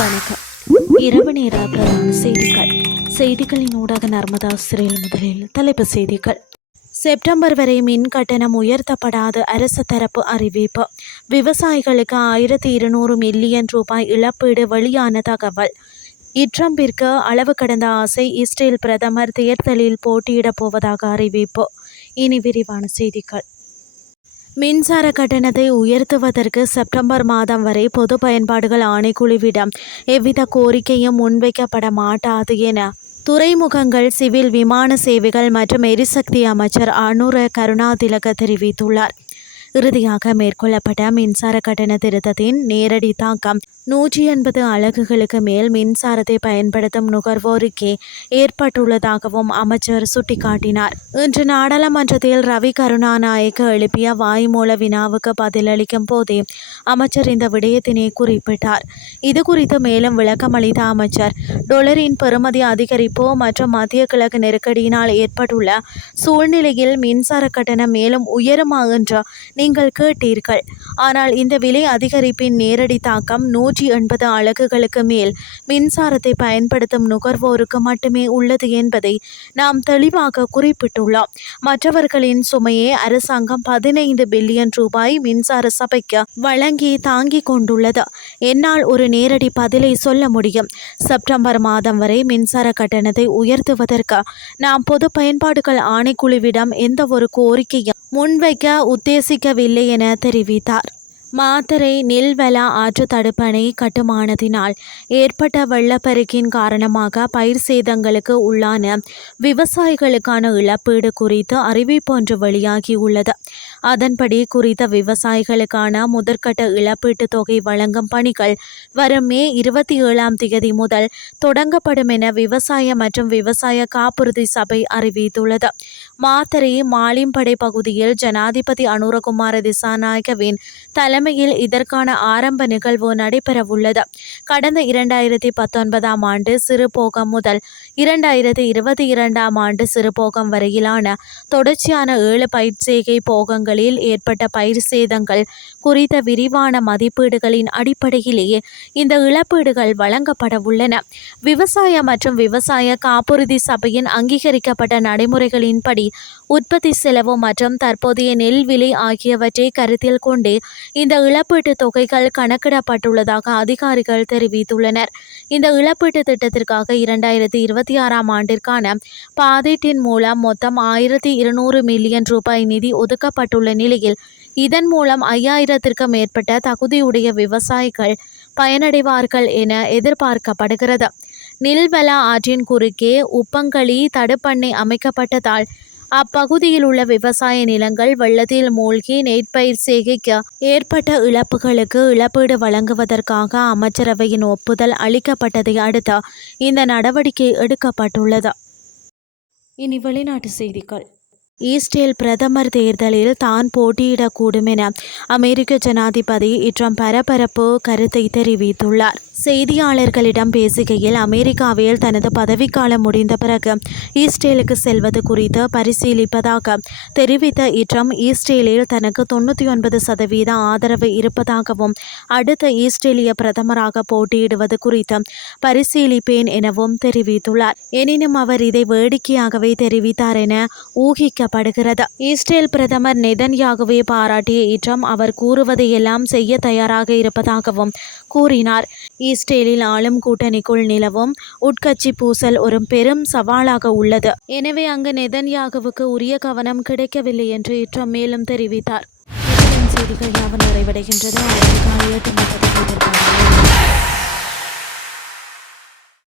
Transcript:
வணக்கம். இரவு நேர பிரதான செய்திகளின் ஊடாக நர்மதா சிறையில். முதலில் தலைப்புச் செய்திகள். செப்டம்பர் வரை மின் கட்டணம் உயர்த்தப்படாத அரசு தரப்பு அறிவிப்பு. விவசாயிகளுக்கு 1200 மில்லியன் ரூபாய் இழப்பீடு வெளியான தகவல். ட்ரம்பிற்கு அளவு கடந்த ஆசை. இஸ்ரேல் பிரதமர் தேர்தலில் போட்டியிடப் போவதாக அறிவிப்பு. இனி விரிவான செய்திகள். மின்சார கட்டணத்தை உயர்த்துவதற்கு செப்டம்பர் மாதம் வரை பொது பயன்பாடுகள் ஆணைக்குழுவிடம் எவ்வித கோரிக்கையும் முன்வைக்கப்பட மாட்டாது என துறைமுகங்கள், சிவில் விமான சேவைகள் மற்றும் எரிசக்தி அமைச்சர் அனுர கருணாதிலக தெரிவித்துள்ளார். இறுதியாக மேற்கொள்ளப்பட்ட மின்சார கட்டண திருத்தத்தின் நேரடி தாக்கம் 180 அலகுகளுக்கு மேல் மின்சாரத்தை பயன்படுத்தும் நுகர்வோருக்கே ஏற்பட்டுள்ளதாகவும் அமைச்சர் சுட்டிக்காட்டினார். இன்று நாடாளுமன்றத்தில் ரவி கருணாநாயக்க எழுப்பிய வாய்மூல வினாவுக்கு பதிலளிக்கும் போதே அமைச்சர் இந்த விடயத்தினை குறிப்பிட்டார். இது குறித்து மேலும் விளக்கமளித்த அமைச்சர், டொலரின் பெறுமதி அதிகரிப்பு மற்றும் மத்திய கிழக்கு நெருக்கடியினால் ஏற்பட்டுள்ள சூழ்நிலையில் மின்சார கட்டணம் மேலும் உயருமா என்று நீங்கள் கேட்டீர்கள். ஆனால் இந்த விலை அதிகரிப்பின் நேரடி தாக்கம் 180 அலகுகளுக்கு மேல் மின்சாரத்தை பயன்படுத்தும் நுகர்வோருக்கு மட்டுமே உள்ளது என்பதை நாம் தெளிவாக குறிப்பிட்டுள்ளோம். மற்றவர்களின் சுமையை அரசாங்கம் 15 பில்லியன் ரூபாய் மின்சார சபைக்கு வழங்கி தாங்கிக் கொண்டுள்ளது. என்னால் ஒரு நேரடி பதிலை சொல்ல முடியும். செப்டம்பர் மாதம் வரை மின்சார கட்டணத்தை உயர்த்துவதற்கு நாம் பொது பயன்பாடுகள் ஆணைக்குழுவிடம் எந்த ஒரு கோரிக்கையும் முன்வைக்க உத்தேசிக்கவில்லை என தெரிவித்தார். மாத்தறை நெல்வல ஆற்று தடுப்பணை கட்டுமானத்தினால் ஏற்பட்ட வெள்ளப்பெருக்கின் காரணமாக பயிர் சேதங்களுக்கு உள்ளான விவசாயிகளுக்கான இழப்பீடு குறித்து அறிவிப்பு ஒன்று வெளியாகியுள்ளது. அதன்படி குறித்த விவசாயிகளுக்கான முதற்கட்ட இழப்பீட்டு தொகை வழங்கும் பணிகள் வரும் மே 27 முதல் தொடங்கப்படும் என விவசாய மற்றும் விவசாய காப்புறுதி சபை அறிவித்துள்ளது. மாத்தறை மாலிம்படை பகுதியில் ஜனாதிபதி அனுரகுமார திசாநாயக்கவின் தலைமையில் இதற்கான ஆரம்ப நிகழ்வு நடைபெறவுள்ளது. கடந்த 2019 ஆண்டு சிறுபோகம் முதல் 2022 ஆண்டு சிறுபோகம் வரையிலான தொடர்ச்சியான 7 பயிர்ச்செய்கை போகங்களில் ஏற்பட்ட பயிர் சேதங்கள் குறித்த விரிவான மதிப்பீடுகளின் அடிப்படையிலேயே இந்த இழப்பீடுகள் வழங்கப்பட உள்ளன. விவசாய மற்றும் விவசாய காப்புறுதி சபையின் அங்கீகரிக்கப்பட்ட நடைமுறைகளின்படி உற்பத்தி செலவு மற்றும் தற்போதைய நெல் விலை ஆகியவற்றை கருத்தில் கொண்டு இந்த இழப்பீட்டு தொகைகள் கணக்கிடப்பட்டுள்ளதாக அதிகாரிகள் தெரிவித்துள்ளனர். இந்த இழப்பீட்டு திட்டத்திற்காக 2026 ஆண்டிற்கான பாதீட்டின் மூலம் மொத்தம் 1200 மில்லியன் ரூபாய் நிதி ஒதுக்கப்பட்டுள்ள நிலையில் இதன் மூலம் 5000க்கும் மேற்பட்ட தகுதியுடைய விவசாயிகள் பயனடைவார்கள் என எதிர்பார்க்கப்படுகிறது. நில்வல ஆற்றின் குறுக்கே உப்பங்களி தடுப்பணை அமைக்கப்பட்டதால் அப்பகுதியில் உள்ள விவசாய நிலங்கள் வெள்ளத்தில் மூழ்கி நெற்பயிர் செய்கைக்கு ஏற்பட்ட இழப்புகளுக்கு இழப்பீடு வழங்குவதற்காக அமைச்சரவையின் ஒப்புதல் அளிக்கப்பட்டதை அடுத்து இந்த நடவடிக்கை எடுக்கப்பட்டுள்ளது. இனி வெளிநாட்டு செய்திகள். இஸ்ரேல் பிரதமர் தேர்தலில் தான் போட்டியிடக்கூடும் என அமெரிக்க ஜனாதிபதி ட்ரம்ப் பரபரப்பு கருத்தை தெரிவித்துள்ளார். செய்தியாளர்களிடம் பேசுகையில், அமெரிக்காவில் தனது பதவிக்காலம் முடிந்த பிறகு இஸ்ரேலுக்கு செல்வது குறித்து பரிசீலிப்பதாக தெரிவித்த ட்ரம்ப், இஸ்ரேலில் தனக்கு 99% ஆதரவு இருப்பதாகவும் அடுத்த இஸ்ரேலிய பிரதமராக போட்டியிடுவது குறித்து பரிசீலிப்பேன் எனவும் தெரிவித்துள்ளார். எனினும் அவர் இதை வேடிக்கையாகவே தெரிவித்தார் என ஊகிக்கப்படுகிறது. இஸ்ரேல் பிரதமர் நெதன்யாகுவை பாராட்டிய ட்ரம்ப், அவர் கூறுவதையெல்லாம் செய்ய தயாராக இருப்பதாகவும் கூறினார். இஸ்ரேலில் ஆளும் கூட்டணிக்குள் நிலவும் உட்கட்சி பூசல் ஒரு பெரும் சவாலாக உள்ளது. எனவே அங்கு நெதன்யாகுவுக்கு உரிய கவனம் கிடைக்கவில்லை என்று ட்ரம்ப் மேலும் தெரிவித்தார். செய்திகள் யாவும் நிறைவடைகின்றன.